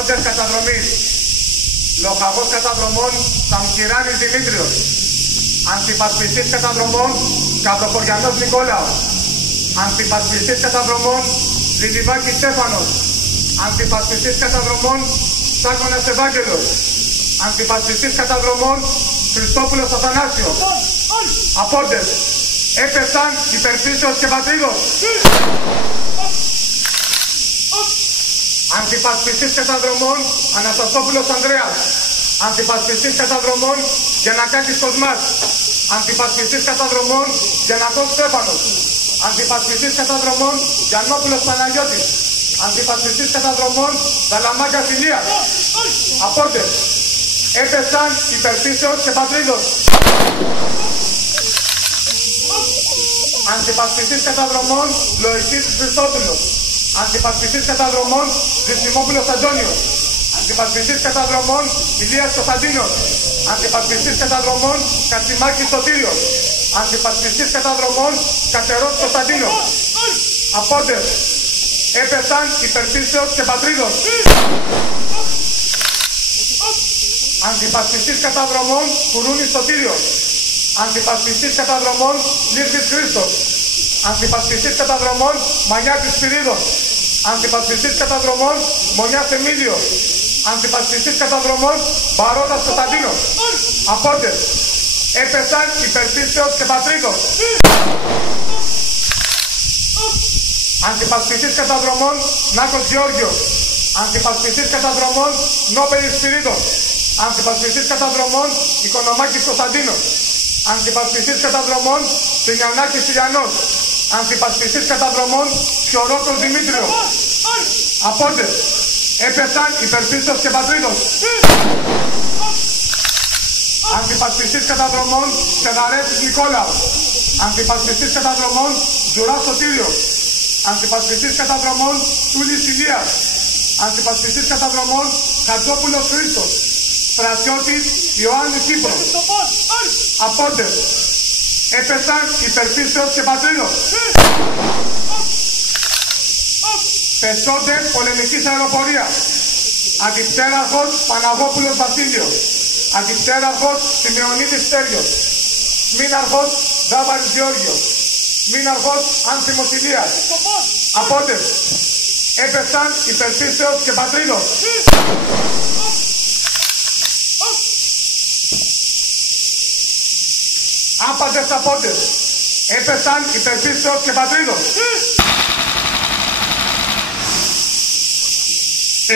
πεσόντες καταδρομής. Λοχαγός καταδρομών Σαμκυράνης Δημήτριος. Αντιπασπιστής καταδρομών Καβροχωριανός Νικόλαος. Αντιπασπιστής καταδρομών Ζηλιβάκης Στέφανος. Αντιπασπιστής καταδρομών Σάκωνας Ευάγγελος. Αντιπασπιστής καταδρομών Χριστόπουλος Αθανάσιος. Απόντες. Έπεσαν υπερφύσεως και πατρίδος. Αντιπασπιστής καταδρομών Αναστασόπουλος Ανδρέας. Αντιπασπιστής καταδρομών Γιαννακάκης Κοσμάς. Αντιπασπιστής καταδρομών Γιαννακός Στέφανος. Αντιπασπιστής καταδρομών Γιαννόπουλος Παναγιώτης. Αντιπασπιστής καταδρομών Δαλαμάγκας Ηλίας. Απόντες. Έπεσαν υπερφύσεως και πατρίδος. Αντιπασπιστής καταδρομών Λοϊσής Χριστόπουλος. Αντιπασπιστής καταδρομών Ζησιμόπουλος Αντώνιος. Αντιπασπιστής καταδρομών Ηλίας Κωνσταντίνος. Αντιπασπιστής καταδρομών Κατσιμάκης Σωτήριος. Αντιπασπιστής καταδρομών Κατερός Κωνσταντίνος. Απόντες. Έπεσαν υπερφύσεως και πατρίδος. Αντιπασπιστής καταδρομών Κουρούνης Σωτήριος. Αντιπασπιστής καταδρομών Λύρβης Χρήστος. Αντιπασπιστής καταδρομών Μανιάτης Σπυρίδος. Αντιπασπιστής καταδρομών Μονιάς Εμίλιος. Αντιπασπιστής καταδρομών Μπαρότας Κωνσταντίνος. Απόντες. Έπεσαν υπερφύσεως και πατρίδος. Αντιπασπιστής καταδρομών Νάκος Γεώργιος. Αντιπασπιστής καταδρομών Νόπελης Σπυρίδος. Αντιπασπιστής καταδρομών Οικονομάκης Κωνσταντίνος. Αντιπασπιστής καταδρομών Σινιανάκης Ηλιανός. Αντιπασπιστής καταδρομών Σιωρόκος Δημήτριος. Απόντες. Έπεσαν υπερφύσεως και πατρίδος. Αντιπασπιστής καταδρομών Σεδαρέτης Νικόλαος. Αντιπασπιστής καταδρομών Ζουράς Σωτήριος. Αντιπασπιστής καταδρομών Τούλης Ηλίας. Αντιπασπιστής καταδρομών Χατζόπουλος Χρήστος. Στρατιώτης Ιωάννης Κύπρος. Απόντες. Έπεσαν υπερφύσεως και πατρίδος. Πεσόντες πολεμικής αεροπορίας. Αντιπτέραρχος Παναγόπουλος Βασίλειος. Αντιπτέραρχος Σημεωνίδης Στέλιος. Σμήναρχος Δάβαρης Γεώργιος. Σμήναρχος Άνθιμος Ηλίας. Απόντες. Έπεσαν υπερφύσεως και πατρίδος. Άπαντες απόντες. Έπεσαν υπερφύσεως και πατρίδος.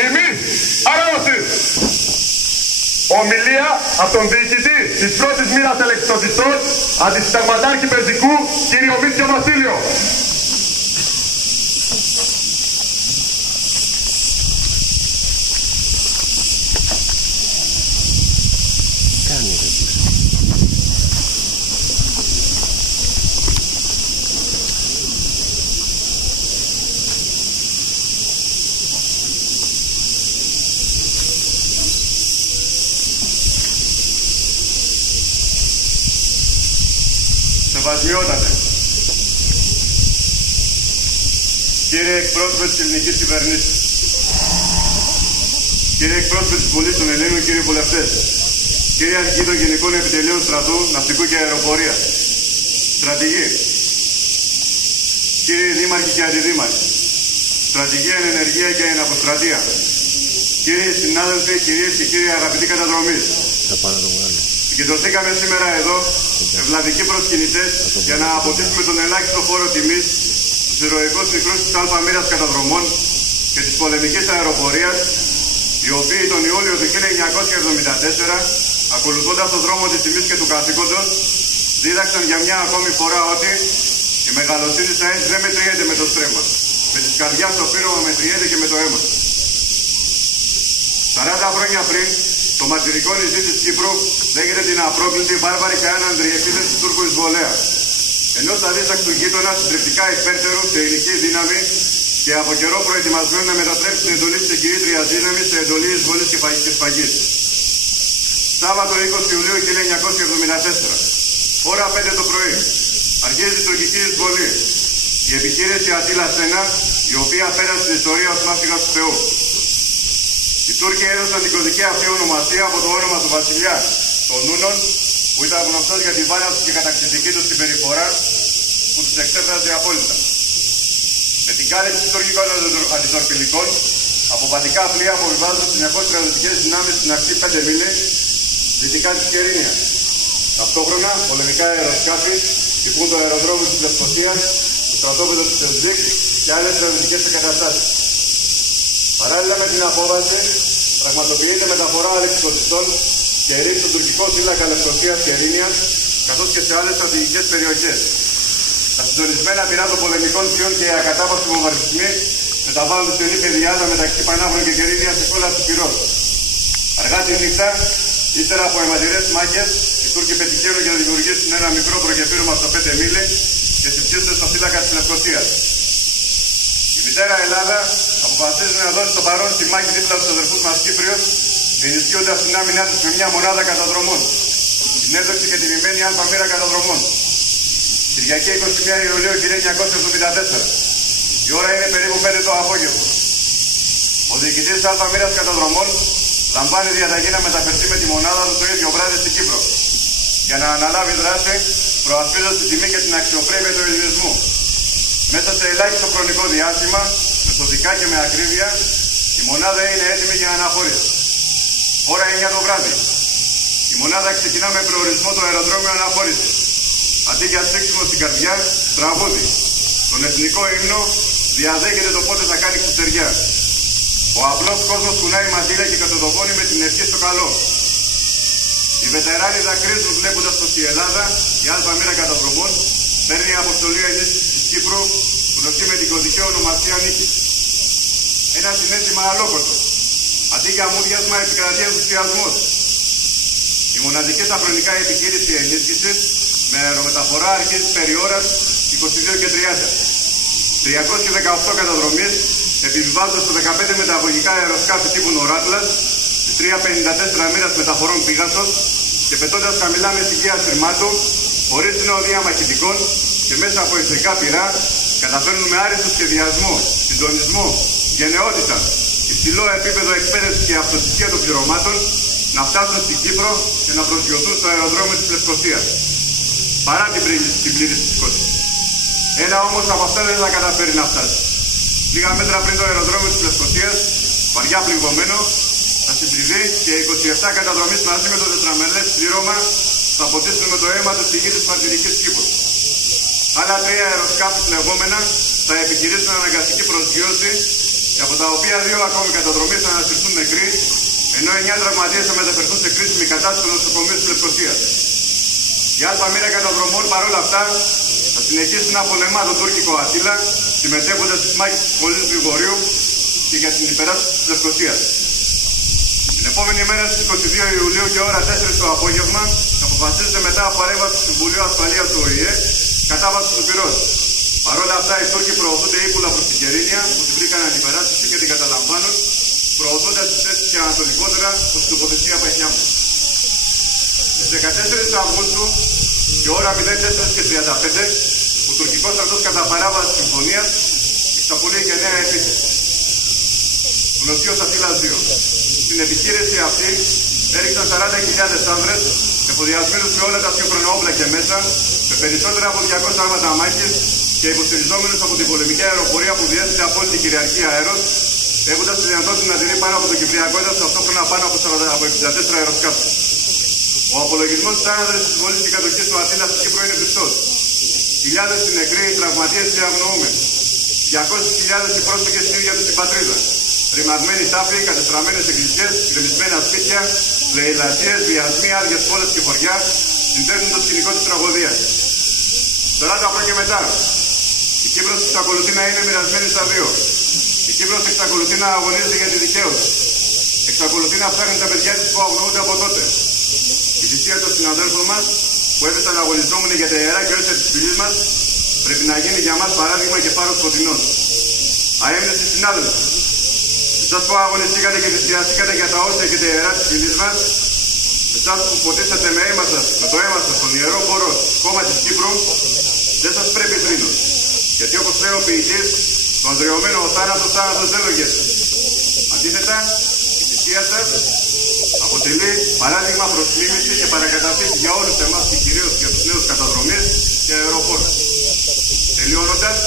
Εμείς, αρρώστης. Ομιλία από τον διοικητή της πρώτης μοίρας ελεκτροδιστών, αντισυνταγματάρχη Περτικού, κύριο Μίτσιο Βασίλειο. Σεβασμιότατε, κύριε εκπρόσωπε της ελληνικής κυβερνήσεως, κύριε εκπρόσωπε της Βουλής των Ελλήνων, κύριοι βουλευτές, κύριε αρχηγοί των Γενικών Επιτελείων Στρατού, Ναυτικού και Αεροπορίας, στρατηγοί, κύριοι δήμαρχοι και αντιδήμαρχοι, στρατηγοί εν ενεργεία και εν αποστρατεία, κύριοι συνάδελφοι, κυρίες και κύριοι αγαπητοί καταδρομείς. Συγκεντρωθήκαμε σήμερα εδώ, ευλαβικοί προσκυνητές, για να αποτίσουμε τον ελάχιστο φόρο τιμής στους ηρωικούς μικρούς της Α μοίρας καταδρομών και της πολεμικής αεροπορίας, οι οποίοι τον Ιούλιο του 1974, ακολουθώντας τον δρόμο της τιμής και του καθήκοντος, δίδαξαν για μια ακόμη φορά ότι η μεγαλοσύνη στα έτη δεν μετριέται με το στρέμμα. Με της καρδιάς το πύρωμα μετριέται και με το αίμα. 40 χρόνια πριν, το μαρτυρικό νησί της Κύπρου λέγεται την απρόκλητη, βάρβαρη και άνανδρη επίθεση του Τούρκου Εισβολέα. Ενός αδίστακτου γείτονα συντριπτικά υπέρτερου σε υλική δύναμη και από καιρό προετοιμασμένο να μετατρέψει την εντολή της εγκυρήτριας δύναμης σε εντολή εισβολής και σφαγής. Σάββατο 20 Ιουλίου 1974, ώρα 5 το πρωί, αρχίζει η τουρκική εισβολή. Η επιχείρηση Αττήλα Σένα, η οποία πέρασε στην ιστορία ως μάστιγας του Θεού. Οι Τούρκοι έδωσαν την κωδική αυτή ονομασία από το όνομα του βασιλιά των Νούνων, που ήταν γνωστός για την βάναυση και κατακτητική του συμπεριφορά που τους εξέφραζε απόλυτα. Με την κάλυψη τουρκικών αντιτορπιλικών, αποβατικά πλοία αποβιβάζουν συνεχώς στρατιωτικές δυνάμεις στην ακτή 5 μίλες δυτικά της Κερίνιας. Ταυτόχρονα, πολεμικά αεροσκάφη τυπούν το αεροδρόμιο της Λευκωσίας, το στρατόπεδο της Ελζίκ και άλλες στρατιωτικές εγκαταστάσεις. Παράλληλα με την απόβαση, πραγματοποιείται μεταφορά αλεξιπτωτιστών και ρίχνει στον τουρκικό φύλακα Λευκωσίας και Ερήνειας, καθώς και σε άλλες στρατηγικές περιοχές. Τα συντονισμένα πυρά των πολεμικών πλοίων και οι ακατάπαυστοι βομβαρδισμοί μεταβάλλονται στην στενή πεδιάδα μεταξύ Πανάβρων και Κερίνειας σε κόλαση πυρός. Αργά τη νύχτα, ύστερα από αιματηρές μάχες, οι Τούρκοι πετυχαίνουν για να δημιουργήσουν ένα μικρό προκεφύρωμα στο 5 μίλι και συμπτύσσονται στο φύλακα της Λευκωσίας. Η μητέρα Ελλάδα αποφασίζει να δώσει το παρόν στη μάχη δίπλα στους αδερφούς μας Κύπριους, ενισχύοντας την άμυνά τους με μια μονάδα καταδρομών. Την έδωξη και τιμημένη αλφα μοίρα καταδρομών. Κυριακή 21 Ιουλίου 1974. Η ώρα είναι περίπου 5 το απόγευμα. Ο διοικητής αλφα μοίρας καταδρομών λαμβάνει διαταγή να μεταφερθεί με τη μονάδα του το ίδιο βράδυ στην Κύπρο, για να αναλάβει δράση προασπίζοντας τη τιμή και την αξιοπρέπεια του ελληνισμού. Μέσα σε ελάχιστο χρονικό διάστημα, μεθοδικά και με ακρίβεια, η μονάδα είναι έτοιμη για αναχώρηση. Ώρα 9 το βράδυ. Η μονάδα ξεκινά με προορισμό το αεροδρόμιο αναχώρηση. Αντί για στρίξιμο στην καρδιά, τραγούδι. Τον εθνικό ύμνο διαδέχεται το πότε θα κάνει ξεστεριά. Ο απλός κόσμος κουνάει μαντήλια και κατοδογώνει με την ευχή στο καλό. Οι βετεράνοι δακρύζουν βλέποντας πως η Ελλάδα, η αλφα μοίρα καταδρομών, παίρνει αποστολή ενίσχυσης της Κύπρου, γνωστή με την κωδική ονομασία Νίκης. Ένα συναίσθημα αλόκοτο. Αντί για μούδιασμα επικρατεί ενθουσιασμός. Η μοναδική σαφρονικά επιχείρηση ενίσχυσης με αερομεταφορά αρχίζει περιώρας 22 και 30. 318 καταδρομής επιβιβάζονται στο 15 μεταγωγικά αεροσκάφη τύπου Νοράτλας, 354 μοίρας μεταφορών Πίγασος και πετώντας χαμηλά με στοιχεία σειρμάτου, χωρίς την οδεία μαχητικών και μέσα από εχθρικά πυρά, καταφέρνουν με άριστο σχεδιασμό, συντονισμό, γενναιότητα, υψηλό επίπεδο εκπαίδευσης και αυτοστοιχεία των πληρωμάτων να φτάσουν στην Κύπρο και να προσγειωθούν στο αεροδρόμιο της Λευκωσίας, παρά την πλήρη φυσικότητα. Ένα όμως από αυτά δεν θα καταφέρει να φτάσει. Λίγα μέτρα πριν το αεροδρόμιο της Λευκωσίας, βαριά πληγωμένο, θα συντριβεί και 27 καταδρομής μαζί με το τετραμελές πλήρωμα θα ποτίσουν με το αίμα του στη γη της Μαρτυρικής Κύπρου. Άλλα 3 αεροσκάφη πλεγόμενα θα επιχειρήσουν αναγκαστική προσγείωση και από τα οποία 2 ακόμη καταδρομής θα ανασυρθούν νεκροί, ενώ 9 τραυματίες θα μεταφερθούν σε κρίσιμη κατάσταση στο νοσοκομείο της Λευκωσίας. Η αλφα μοίρα καταδρομών παρόλα αυτά θα συνεχίσει να πολεμά τον τουρκικό Αττήλα, συμμετέχοντας στις μάχες της Πολύς Γρηγορίου και για την υπεράσπιση της Λευκωσίας. Την επόμενη μέρα στις 22 Ιουλίου και ώρα 4 το απόγευμα αποφασίζεται μετά από παρέμβαση του Συμβουλίου Ασφαλείας του ΟΗΕ κατάβαση του πυρός. Παρ' όλα αυτά οι Τούρκοι προωθούνται ύπουλα προς την Κερίνια, που την βρήκαν αντιπεράσπιση και την καταλαμβάνουν, προωθώντας τις θέσεις και ανατολικότερα προς την τοποθεσία Παχιάμου. Στις 14 Αυγούστου και ώρα 04:35, ο τουρκικός στρατός κατά παράβαση της συμφωνίας εξαπολύει και νέα επίθεση. Γνωστή ως Αττήλας 2. Στην επιχείρηση αυτή έριξαν 40.000 άνδρες, εφοδιασμένους με όλα τα σύγχρονα όπλα και μέσα, με περισσότερα από 200 άρματα μάχης και υποστηριζόμενους από την πολεμική αεροπορία που διέθετε απόλυτη κυριαρχία αέρος, έχοντας τη δυνατότητα να τηρεί πάνω από το Κυπριακό έδαφος ταυτόχρονα πάνω από 64 αεροσκάφη. Ο απολογισμός της άναδρης της βολής και κατοχής του Αττήλα στην Κύπρο είναι γρυπτός. Χιλιάδες οι νεκροί, οι τραυματίες και οι αγνοούμενοι. 200.000 οι πρόσφυγες στην ίδια τους την πατρίδα. Ρημαγμένοι τάφοι, κατεστραμμένες εκκλησίες, γκρεμισμένα σπίτια, λαιλασίες, βιασμοί, άδειες πόλες και χωριά συνδέουν το σκηνικό της τραγωδίας. 40 χρόνια και μετά, η Κύπρος εξακολουθεί να είναι μοιρασμένη στα δύο. Η Κύπρος εξακολουθεί να αγωνίζεται για τη δικαίωση. Εξακολουθεί να φτάνει τα παιδιά της που αγνοούνται από τότε. Η θυσία των συναδέλφων μας, που έπεσαν αγωνιζόμενοι για τα ιερά και όρια της φυλής μας, πρέπει να γίνει για μας παράδειγμα και φάρος φωτεινός. Αέμνηστοι συνάδελφοι, εσάς που αγωνιστήκατε και θυσιαστήκατε για τα όρια και τα ιερά της φυλής μας, εσάς που ποτίσατε με το αίμα σας στον ιερό χώρο κόμμα της Κύπρου, δεν σας πρέπει θρήνος. Γιατί όπως λέει ο ποιητής, το ανδρεωμένο ο θάνατος δεν λογέται. Αντίθετα, η θρησκεία σας αποτελεί παράδειγμα προς μίμηση και παρακαταθήκη για όλους εμάς και κυρίως για τους νέους καταδρομείς και αεροπόρους. Τελειώνοντας,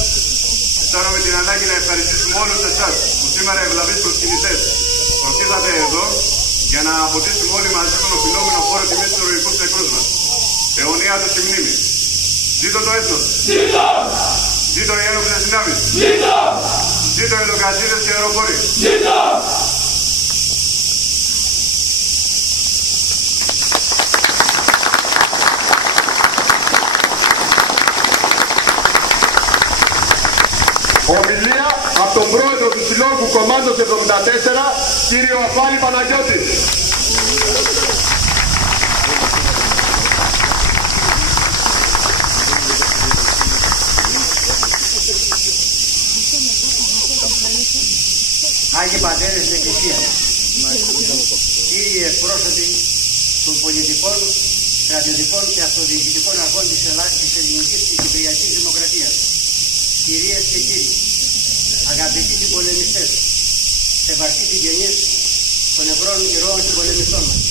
αισθάνομαι την ανάγκη να ευχαριστήσουμε όλους εσάς που σήμερα ευλαβείς προσκυνητές προσήλθατε εδώ για να αποτίσουμε όλοι μαζί τον οφειλόμενο φόρο τιμής στους ηρωικούς νεκρούς μας. Αιωνία τους η μνήμη. Ζήτω το έθνος. Ζήτω! Ζήτω οι ένοπλες δυνάμεις. Ζήτω! Ζήτω οι λοκατζίδες και αεροπόροι. Ζήτω! Ομιλία από τον πρόεδρο του Συλλόγου Κομμάντος 74, κύριο Αφάλη Παναγιώτη. Άγιοι Πατέρες της Εκκλησίας, κύριοι εκπρόσωποι των πολιτικών, στρατιωτικών και αυτοδιοικητικών αρχών της ελληνικής και κυπριακής δημοκρατίας, κυρίες και κύριοι, αγαπητοί συμπολεμιστές, σεβαστοί συγγενείς των νεκρών ηρώων συμπολεμιστών μας,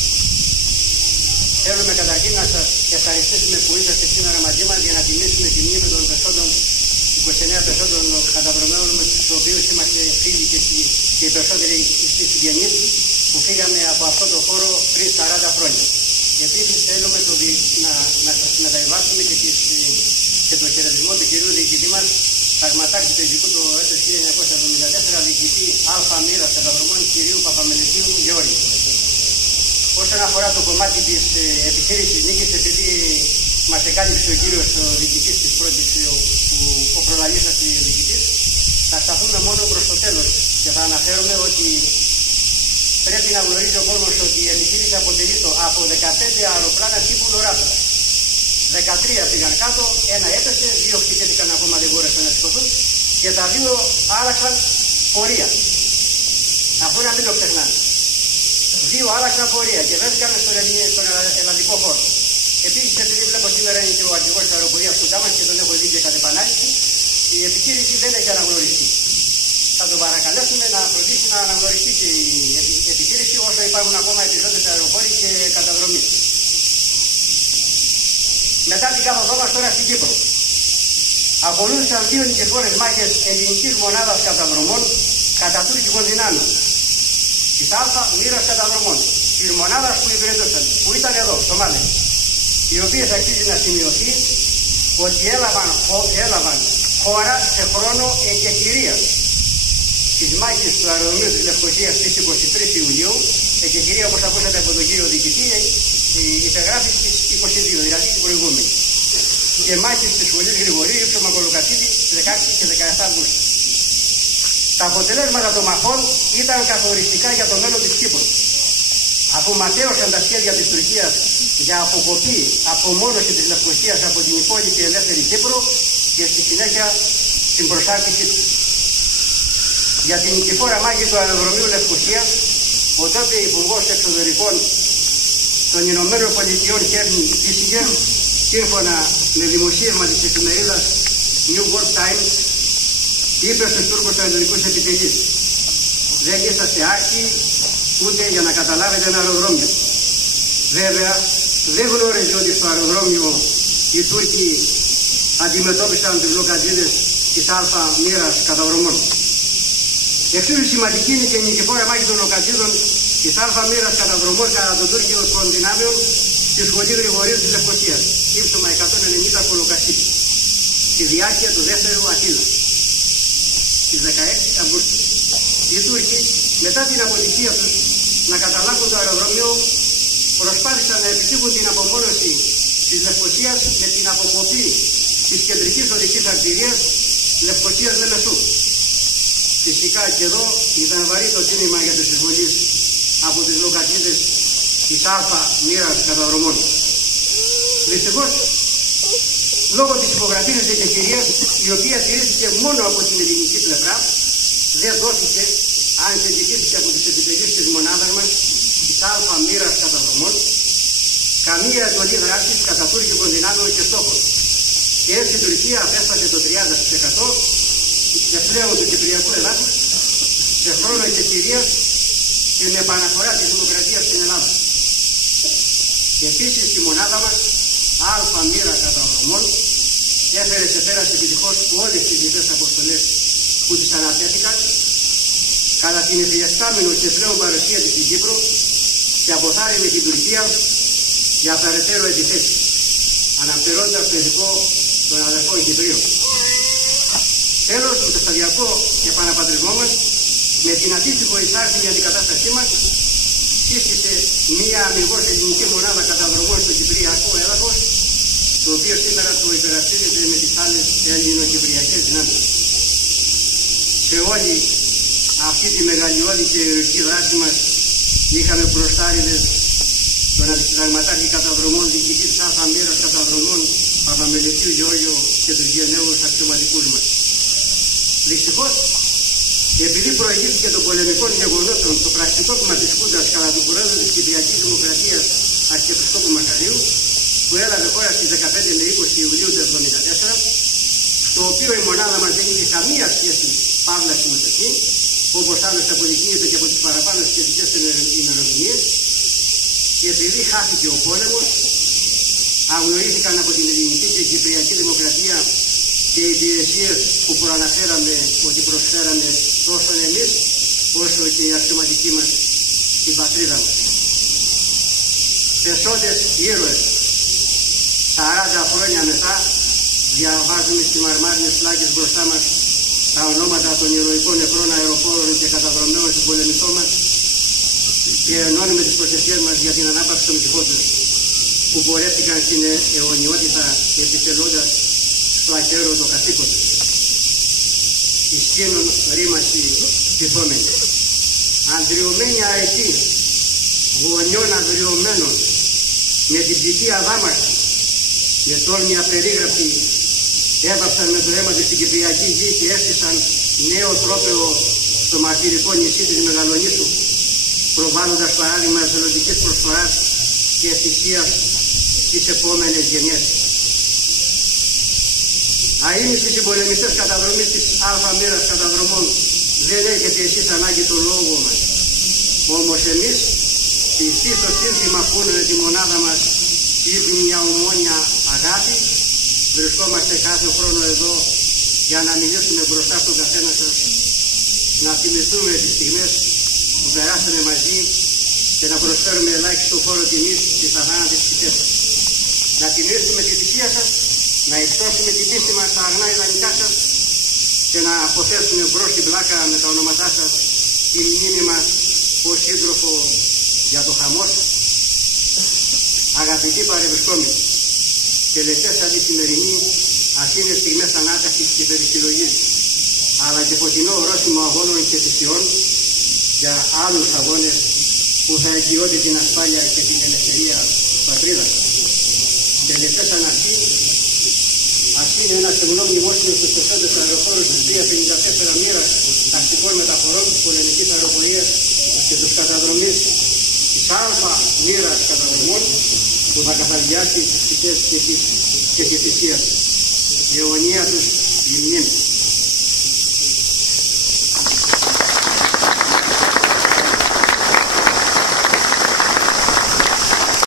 θέλουμε καταρχήν να σας ευχαριστήσουμε που είσαστε σήμερα μαζί μας για να τιμήσουμε τη μνήμη των πεσόντων, 29 πεσόντων καταδρομένων με τους οποίους είμαστε φίλοι και οι περισσότεροι συγγενείς που φύγαμε από αυτό το χώρο πριν 40 χρόνια. Επίσης θέλουμε να σας μεταβιβάσουμε και το χαιρετισμό του κυρίου διοικητή μας, ταγματάρχη του ειδικού του έτος 1974, διοικητή Α μοίρας καταδρομών κυρίου Παπαμελετίου Γεώργη. Όσον αφορά το κομμάτι της επιχείρησης νίκης, επειδή μας εκάλυψε ο κύριος διοικητής της πρώτης, ο προλαλής σας διοικητής, θα σταθούμε μόνο προς το τέλος και θα αναφέρουμε ότι πρέπει να γνωρίζει ο κόσμος ότι η επιχείρηση αποτελεί από 15 αεροπλάνα τύπου Λοράτρα. 13 πήγαν κάτω, ένα έπεσε, 2 χτυπήθηκαν ακόμα, δεν μπόρεσαν να σηκωθούν και τα 2 άλλαξαν πορεία. Αυτό να μην το ξεχνάνε. 2 άλλαξαν πορεία και βρέθηκαν στον ελλαδικό χώρο. Επίσης, επειδή βλέπω σήμερα είναι και ο αρχηγός της αεροπορίας του Τάμας και τον έχω δει και κατ' επανάληψη, η επιχείρηση δεν έχει αναγνωριστεί. Θα τον παρακαλέσουμε να φροντίσει να αναγνωριστεί και η επιχείρηση όσο υπάρχουν ακόμα επιζώντες αεροπόροι και καταδρομή. Μετά την κάθοδό μας τώρα στην Κύπρο, ακολούθησαν 2 νικηφόρες μάχες ελληνικής μονάδας καταδρομών κατά τουρκικών δυνάμεων. Της Α μοίρας καταδρομών, της μονάδας που υπηρετούσαν, που ήταν εδώ, στο Μάλε, οι οποίες αξίζει να σημειωθεί ότι έλαβαν χώρα σε χρόνο εκεχηρίας της μάχης του αεροδρομίου της Λευκωσίας στις 23 Ιουλίου, εκεχηρία όπως ακούσατε από τον κύριο διοικητή, υπεγράφει στις 22, δηλαδή την προηγούμενη. Και μάχης της Σχολής Γρηγορίου, Ύψωμα Κολοκαθίδη, στις 16 και 17 Αυγούστου. Τα αποτελέσματα των μαχών ήταν καθοριστικά για το μέλλον της Κύπρου. Αφού ματέωσαν τα σχέδια της Τουρκίας για αποκοπή, απομόνωση της Λευκωσίας από την υπόλοιπη ελεύθερη Κύπρο και στη συνέχεια την προσάρτησή του. Για την νικηφόρα μάχη του αεροδρομίου Λευκωσίας, ο τότε Υπουργός Εξωτερικών των Ηνωμένων Πολιτειών Κέρνι Κίσιγκερ, σύμφωνα με δημοσίευμα της εφημερίδας New York Times, είπε στους Τούρκους αεροδρομικούς επιτελείς: δεν είσαστε άρχιοι ούτε για να καταλάβετε ένα αεροδρόμιο. Βέβαια, δεν γνώριζε ότι στο αεροδρόμιο οι Τούρκοι αντιμετώπισαν τους λοκατζίδες της Α μοίρας καταδρομών. Εξίσου σημαντική είναι και η νικηφόρα μάχη των λοκατζίδων της Α μοίρας καταδρομών κατά των τουρκικών δυνάμεων στη Σχολή Γρηγορίου της Λευκωσίας, ύψωμα 190 Κολοκαθίδη, στη διάρκεια του δεύτερου Αχίλλα, στις 16 Αυγούστου. Οι Τούρκοι, μετά την αποτυχία τους να καταλάβουν το αεροδρόμιο, προσπάθησαν να επιτύχουν την απομόνωση της Λευκωσίας με την αποκοπή της κεντρικής οδικής αρτηρίας Λευκωσίας Λεμεσού. Φυσικά και εδώ ήταν βαρύ το τίμημα για τους εισβολείς από τις λοκατζίδες της Α μοίρας καταδρομών. Δυστυχώς, λόγω της υπογραφής της εκεχηρίας, η οποία τηρήθηκε μόνο από την ελληνική πλευρά, δεν δόθηκε, αν ζητήθηκε από τις επιτελείς της μονάδας μας, της Α μοίρας καταδρομών, καμία εντολή δράσης κατά τουρκικών δυνάμεων και στόχων. Και έτσι η Τουρκία απέφτασε το 30% και πλέον του κυπριακού εδάφους σε χρόνο εκεχηρίας και με επαναφορά της δημοκρατίας στην Ελλάδα. Επίσης η μονάδα μας, αλφα μοίρα καταδρομών, έφερε σε πέρας επιτυχώς όλες τις διεθνείς αποστολές που τις ανατέθηκαν κατά την εφιεστάμενο και πλέον παρουσία της στην Κύπρο και αποθάρρυνε την Τουρκία για περαιτέρω επιθέσεις, αναπτερώντας το ηθικό των αδερφών Κυπρίων. Τέλος, με το σταδιακό επαναπατρισμό μας, με την αντίστοιχο εισάρτημη αντικατάστασή μας, σύστησε μία αμυγός ελληνική μονάδα καταδρομών στο κυπριακό έδαφος, το οποίο σήμερα το υπερασπίζεται με τις άλλες ελληνοκυπριακές δυνάμεις. Σε όλη αυτή τη μεγαλειώδη και ηρωική δράση μας είχαμε μπροστάριδες τον αντισυνταγματάρχη καταδρομών, διοικητή της Α μοίρας καταδρομών, Παπαμελετίου Γεώργιο και τους γενναίους αξιωματικούς μας. Δυστυχώς, επειδή προηγήθηκε των πολεμικών γεγονότων το πραξικόπημα της Χούντας κατά του Προέδρου της Κυπριακής Δημοκρατίας Αρχιεπισκόπου Μακαρίου, που έλαβε χώρα στις 15 με 20 Ιουλίου του 1974, στο οποίο η μονάδα μας δεν είχε καμία σχέση παύλα συμμετοχή, όπως άλλωστε αποδεικνύεται και από τις παραπάνω σχετικές ημερομηνίες, και επειδή χάθηκε ο πόλεμος, αγνοήθηκαν από την ελληνική και κυπριακή δημοκρατία και οι υπηρεσίες που προαναφέραμε ότι προσφέραμε τόσο εμείς όσο και οι αξιωματικοί μας στην πατρίδα μας. Πεσότες ήρωες, 40 χρόνια μετά, διαβάζουμε στις μαρμάρινες πλάκες μπροστά μας τα ονόματα των ηρωικών νεκρών αεροπόρων και καταδρομέων στην πολεμηθό μας και ενώνουμε τις προσευχές μας για την ανάπαυση των ψυχών που πορεύτηκαν στην αιωνιότητα επιτελώντας στο ακέραιο το καθήκον τους. Ισχύνων ρήμαση πυθόμενη. Αντριωμένη αετή, γονιών αγριωμένων, με την ψυχή αδάμαρτη, με τόλμη απερίγραπτη, έβαψαν με το αίμα τους στην Κυπριακή γη και έστησαν νέο τρόπαιο στο μαρτυρικό νησί της Μεγαλονήσου, προβάλλοντας παράδειγμα εθελοντικής προσφοράς και θυσίας στις επόμενες γενιές. Αείμνηστοι συμπολεμιστές καταδρομής της Α μοίρας καταδρομών, δεν έχετε εσείς ανάγκη το λόγο μας. Όμως εμείς, πιστοί στο σύνθημα που είναι τη μονάδα μας, είπε μια ομόνια αγάπη, βρισκόμαστε κάθε χρόνο εδώ για να μιλήσουμε μπροστά στον καθένα σας, να θυμηθούμε τις στιγμές που περάσαμε μαζί και να προσφέρουμε ελάχιστο φόρο τιμής στις αθάνατες ψυχές σας. Να τιμήσουμε τη θυσία σας, να υψώσουμε την πίστη μας στα αγνά ιδανικά σας και να αποθέσουμε μπρος την πλάκα με τα ονόματά σας τη μνήμη μας ως σύντροφο για το χαμό σας. Αγαπητοί παρευρισκόμενοι, τελετές σαν τη σημερινή ας είναι στιγμές ανάκασης και περισυλλογής, αλλά και φωτεινό ορόσημο αγώνων και θυσιών για άλλους αγώνες που θα εγγυώνται την ασφάλεια και την ελευθερία της πατρίδας. Τελετές σαν αυτή ας είναι ένα στεγνό μνημόσυνο στους πεσόντες αεροπόρους της 354 μοίρας τακτικών μεταφορών της πολεμικής αεροπορίας και τους καταδρομείς της Α μοίρας καταδρομών που θα καθαριάσει τις ψυχές και τη θυσία. Η αιωνία τους η μνήμη.